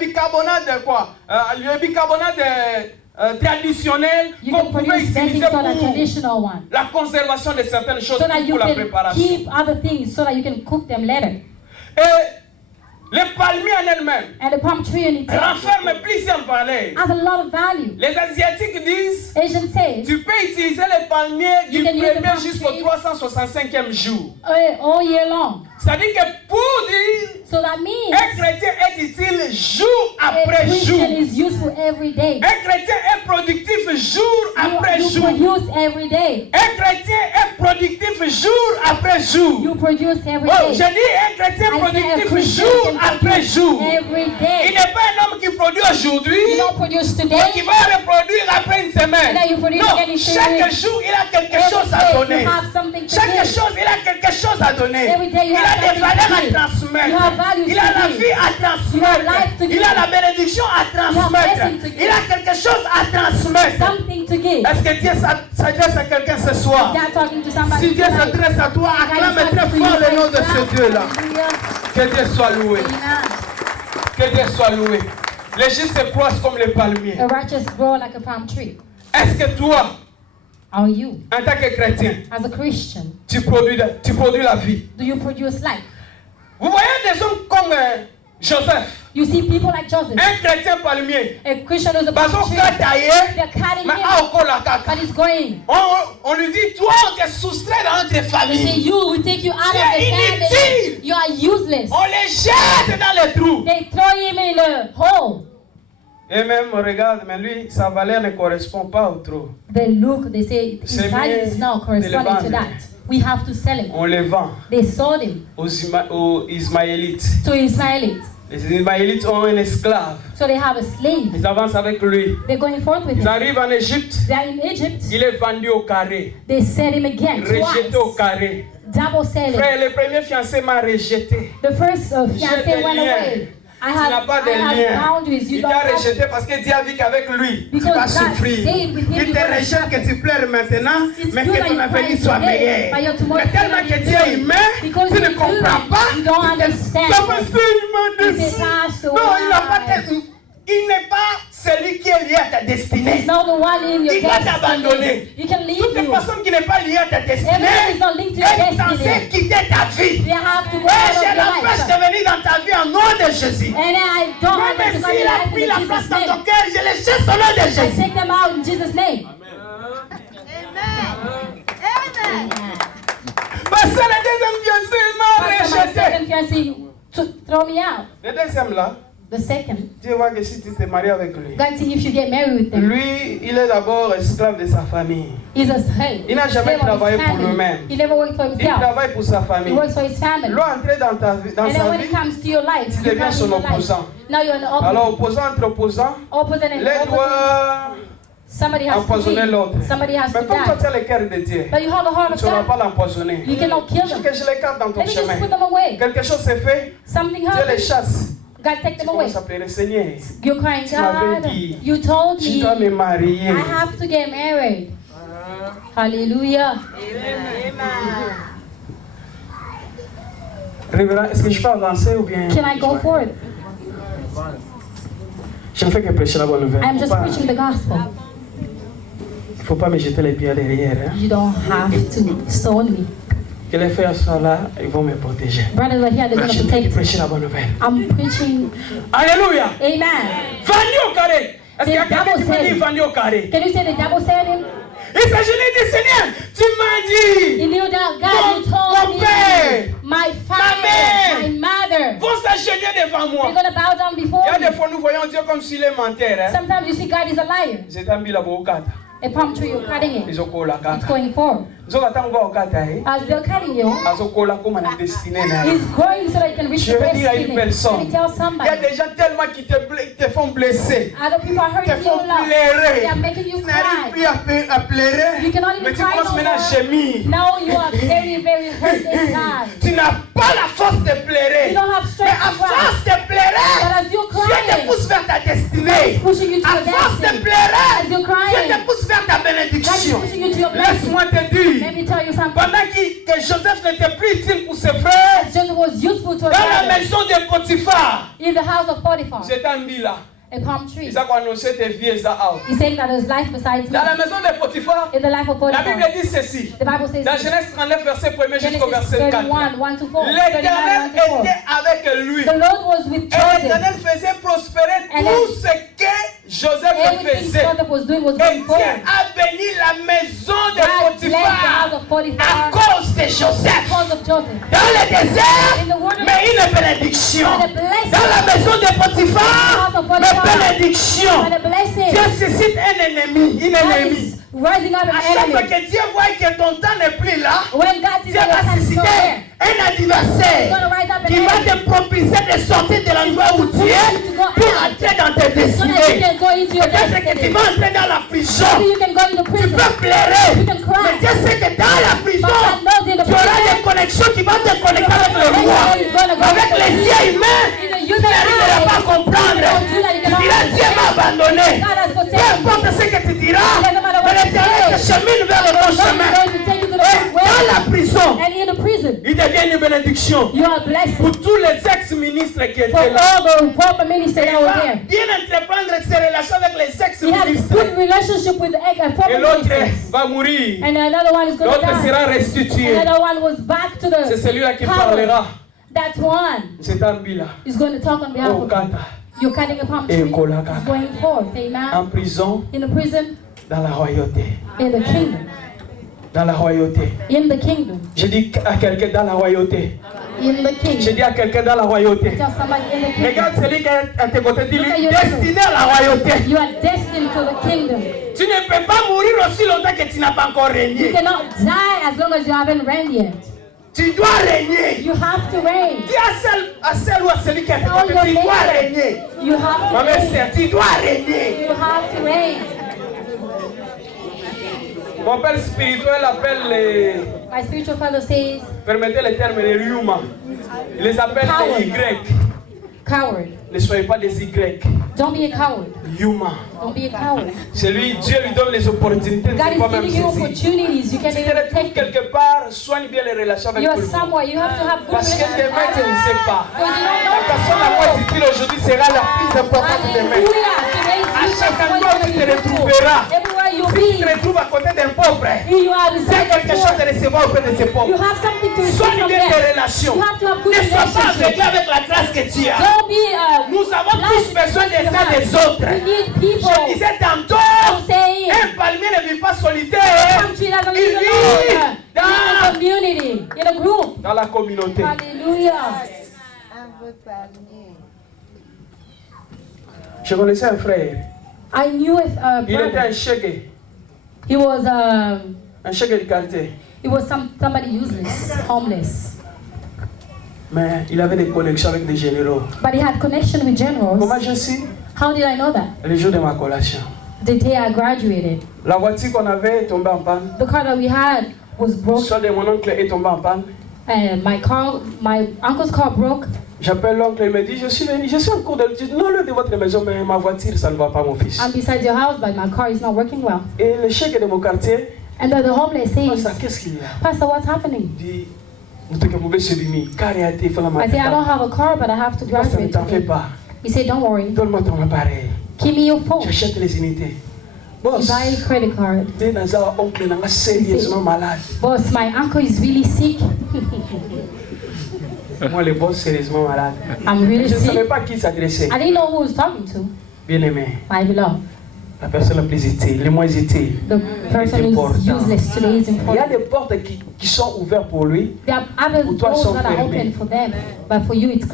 bicarbonate quoi? Le bicarbonate traditionnel qu'on pouvait utiliser pour la conservation de certaines choses pour la préparation. Keep other things so that you can cook them later. Et le palmier en elle-même And the palm tree in itself renferme plusieurs valeurs. has a lot of value. Les Asiatiques disent Asians say tu peux utiliser le palmier du You can use the 1er palm jusqu'au tree 365e jour. all year long. C'est-à-dire que pour dire So that means un chrétien est utile jour a après jour. Christian is useful every day. Un chrétien est productif jour après You jour. produce every day. Un chrétien est productif jour après jour. You produce every Oh, day. je dis un chrétien I say a productif Christian jour can après produce jour. every Il day. n'est pas un homme qui produit aujourd'hui You don't produce et qui today. va reproduire après une semaine. And then you produce Non, again in 2 chaque weeks. jour il a quelque Every chose à day donner. you have something to Chaque give. chose, il a quelque chose à donner. Every day you Il a have des something to valeurs à give. transmettre. You have values Il a to la give. vie à You have life to transmettre. give. Il a la bénédiction à transmettre. blessing to give. Il a quelque chose à transmettre. Something to give. Est-ce que Dieu s'adresse à quelqu'un ce soir? God talking to somebody Si Dieu tonight. s'adresse à toi, acclame très fort le nom de ce Dieu-là. Que Dieu soit loué. Amen. Que Dieu soit loué. Les justes croissent comme les palmiers. The righteous grow like a palm tree. Est-ce que toi, Are you, en tant que chrétien, as a Christian, tu produis la vie? do you produce life? Vous voyez des hommes comme Joseph, You see people like Joseph, un chrétien palmier. a Christian who's a palm Bazo tree. kataye, They're cutting mais him, aokola kaka. but he's going. On lui dit, toi, on te soustrait dans notre They say, famille. you, we take you out of the C'est family. inutile. You are useless. On les jette dans les trous. They throw him in the hole. Et même, regarde, mais lui, sa valeur ne correspond pas au trou. They look, they say, his C'est value mieux is now de le corresponding to vendre. that. We have to sell him. On les vend They sold him aux Ismaélites. to Ismailites. Les Ismaélites ont un esclave. So they have a slave. Ils avancent avec lui. They're going forth with Ils him. arrivent en Égypte. They're in Egypt. Il est vendu au carré. They sell him again Rejeté au twice. carré. Double selling. Frère, le premier fiancé m'a rejeté. The first J'ai fiancé des went liens. away. Tu n'as pas de I have lien. boundaries. You Il don't t'a have. rejeté parce que Dieu a vu qu'avec lui, tu Because vas God souffrir. stayed with him, Il you te will rejette suffer. que tu pleures maintenant, It's mais good que that ton you avenir cry soit today, meilleur. but your tomorrow Mais tellement is que gonna Dieu be est good. humain, Because tu ne he's comprends human, pas. you don't understand. Non, parce qu'il m'a He déçu. said, Pastor, Non, il n'a pas why? il n'est pas celui qui est lié à ta destinée. He's not the one in your Il va destiny. t'abandonner. You can leave Toute you. personne qui n'est pas liée à ta destinée Everyone is not linked to your est censée destiny. quitter ta vie. They have to go Et out je of your l'empêche life. de venir dans ta vie au nom de Jésus. And I don't want Même them to come in s'il your a life pris in la Jesus' place dans ton name. cœur, je le chasse au nom de I Jésus. take them out in Jesus' name. Parce que le deuxième fiancé m'a After my rejeté. second fiancé throw me out. Le deuxième là, The second, Dieu voit que si tu te maries avec lui, God see if you get married with them. lui, il est d'abord esclave de sa famille. He's a slave. Il n'a jamais Slave of his travaillé pour family. lui-même. He never worked for Il himself. travaille pour sa He famille. works for his family. L'entrée dans ta vie, dans And then sa when vie, it comes to your life, tu you deviens come son in your life. opposant. Now you're an opposite. Alors, opposant entre opposants, Opposite and l'un opposite. doit Somebody has to empoisonner leave. l'autre. Somebody has Mais to comme toi, die. tu as le cœur de Dieu, But you have a heart tu of ne sauras God. pas l'empoisonner. You cannot kill Je them. que je l'écarte dans ton Let me just chemin. put them away. Quelque chose s'est fait, Something Dieu les happened. chasse. God take Tu them away. commences à pleurer, Seigneur, You're crying, Tu m'avais God, dit, you told tu me dois me marier. I have to get married. Hallelujah. Révérend, est-ce que je peux avancer ou bien Can I go forth? Je ne fais que prêcher la bonne nouvelle. I'm Il just preaching the gospel. ne faut pas me jeter les pieds derrière. Hein. You don't have to stone me. Que les frères soient là, ils vont me protéger. Brothers are here, they're going Je to ne fais protect que me. prêcher la bonne nouvelle. I'm preaching. Alléluia. Amen. Vendu au carré. Est-ce qu'il y a The quelqu'un qui double peut dire selling. vendu au carré? Can you say the double said him? Il s'agit du Seigneur. Tu m'as dit. You knew that God, you Mon told père, me, my father, mère, my mother, vont s'agenouiller devant moi. they're going to bow down before Il y a me. des fois, nous voyons Dieu comme s'il est menteur. Hein? Sometimes you see God is a liar. C'est un bila bokata. A palm tree, you're cutting it. Ils ont collé la It's kaka. going forward. Ils ont attendu bokata. As they're cutting you, Ils ont collé comme un destiné. it's growing so that you can reach Je the veux dire à une destiny. personne, Let me tell il y a somebody. des gens tellement qui te font blesser, Other people are te hurting you font a lot. pleurer. They are making you Tu n'arrives cry. plus à pleurer, You cannot even mais tu cry commences no maintenant à more. gémir. Now you are very, very hurt inside. Tu n'as pas la force de pleurer. You don't have Mais strength à to cry. force de pleurer, But as you're Dieu te crying, pousse vers ta destinée. pushing you to À your force de destiny. pleurer, As you're Dieu crying, te pousse vers ta God is bénédiction. pushing you to your blessing. Laisse-moi te dire, Let me tell you something. pendant que Joseph n'était plus utile pour ses frères, Joseph was useful to dans his la father. maison de Potiphar, In the house of Potiphar. J'étais en Bila. A palm tree. He said that his life besides me. Dans la maison de Potiphar, in the life of la Potiphar, Bible dit ceci. the Bible says Dans this. Genèse 39, verset 1 jusqu'au Genesis verset 4. 31, 1 to 4. L'Éternel 39, 1 to 4. était avec lui. The Lord was with Et Joseph. l'Éternel faisait prospérer And tout ce que Joseph everything faisait. Joseph was doing was Et going Dieu forward. a béni la maison de God blessed the Potiphar house of à Potiphar cause de Joseph. because of Joseph. Dans le désert, In the word of mais une bénédiction. and a blessing. Dans la maison de Potiphar, mais bénédiction. And a blessing. Dieu suscite un ennemi, une God ennemie. is rising up À an chaque fois enemy. que Dieu voit que ton temps n'est plus là, When God sees Dieu that your va time is not susciter there, un He's adversaire going to rise up an qui va enemy. te propulser de sortir de l'endroit où tu es pour entrer dans tes So that you destinées. can go into your Peut-être que tu destiny. vas entrer dans la prison. Maybe you can go into Tu prison. peux pleurer. You can cry. Mais Dieu sait que dans la prison, But God knows in the tu auras prison, des connexions qui vont te connecter avec le roi. Avec les yeux humains, tu n'arriveras pas à comprendre. Tu diras, Dieu m'a abandonné. Peu importe ce que tu diras, mais l'Éternel te chemine vers le bon chemin. Et dans la prison, And in the prison, il devient une bénédiction you are blessed pour tous les ex-ministres qui for étaient là. all the proper ministers Il that were va there. bien entreprendre ses relations avec les He had ex-ministres. good relationship with the Et proper l'autre ministers. va mourir. And another one is going to L'autre die. sera restitué. Another one was back to C'est the celui-là qui power. parlera. That one C'est Ambila. is going to talk on behalf Au of you. Kata. You're cutting a palm Et tree. Kolaka. It's going forth. Amen. En prison, In the prison, dans la royauté. in the kingdom. Dans la royauté. In the kingdom. Je dis à quelqu'un dans la royauté. In the Je kingdom. dis à quelqu'un dans la royauté. Tell somebody in the kingdom. Regarde celui qui est à tes côtés. Dis-lui, Look at your destiné à la royauté. You are destined to the kingdom. Tu ne peux pas mourir aussi longtemps que tu n'as pas encore You régné. cannot die as long as you haven't reigned yet. Tu dois régner. You have to reign. Dis à celle ou à celui qui est à tes Tell côtés, your tu dois neighbor. régner. You have to Ma mère reign. Esther, tu dois régner. You have to reign. Mon père spirituel appelle les... My spiritual father says, Permettez les termes, les Ryuma. Il les appelle Coward. les Y. coward. Ne soyez pas des Y. Don't be a coward. Yuma. Don't be a coward. C'est lui, Dieu lui donne les opportunités de God ne is pas même giving you saisir. opportunities. You can Si tu te even retrouves take them. quelque part, soigne bien les relations avec You tout are le monde. somewhere. You have to have good Parce que relationships. demain, tu ne sais pas. Because you don't La personne la moins know. utile aujourd'hui sera la plus importante demain. Hallelujah. Today's À you chaque is endroit où tu te going to be retrouveras, beautiful. Everywhere you si tu te be, retrouves à côté d'un pauvre, you are c'est beside quelque the chose poor. de recevoir auprès de ces You pauvres. have something to receive Soigne from bien tes them. relations. You have to have good Ne sois pas aveuglé relationships. avec la grâce que tu as. Don't be Nous avons tous besoin des uns des autres. You need people. Je disais tantôt, Saying, un palmier ne vit pas solitaire. come tree doesn't Il live vit alone. In a community, in a group. dans la communauté. Hallelujah. Je connaissais un frère. I knew a Il était brother. un chèque. He was Un chèque de quartier. somebody useless, homeless. Mais il avait des connexions avec des généraux. But he had connection with Comment generals. je sais? How did I know that? Le jour de ma collation. The day I graduated. La voiture qu'on avait est tombée en panne. The car that we had was Le broke. sol de mon oncle est tombé en panne. And my uncle's car broke. J'appelle l'oncle, il me dit, je suis en cours de... Je dis, non, le de votre maison, mais ma voiture, ça ne va pas, mon fils. I'm beside your house, but my car is not working well. Et le chèque de mon quartier, And then the homeless says, ça, qu'est-ce qu'il y a? Pastor, what's happening? Il dit, nous te pouvons se bimi, car il a été fait la I say, I don't matin. have a car, but I have to Ça ne graduate t'en fais today. pas. He said, don't worry. Donne-moi ton appareil. Give me your phone. J'achète les unités. He Boss, buy a credit card. des naza oncle n'a sérieusement malade. Boss, my uncle is really sick. Moi, le boss, sérieusement malade. I'm really Je ne savais sick. pas qui s'adresser. I didn't know who he was talking to. Bien aimé, My beloved. la personne la plus utile, le moins utile. The person who's useless today is Il y a important. des portes qui sont ouvertes pour lui. There are other Pour toi, doors sont that are fermées. open for them, but for you it's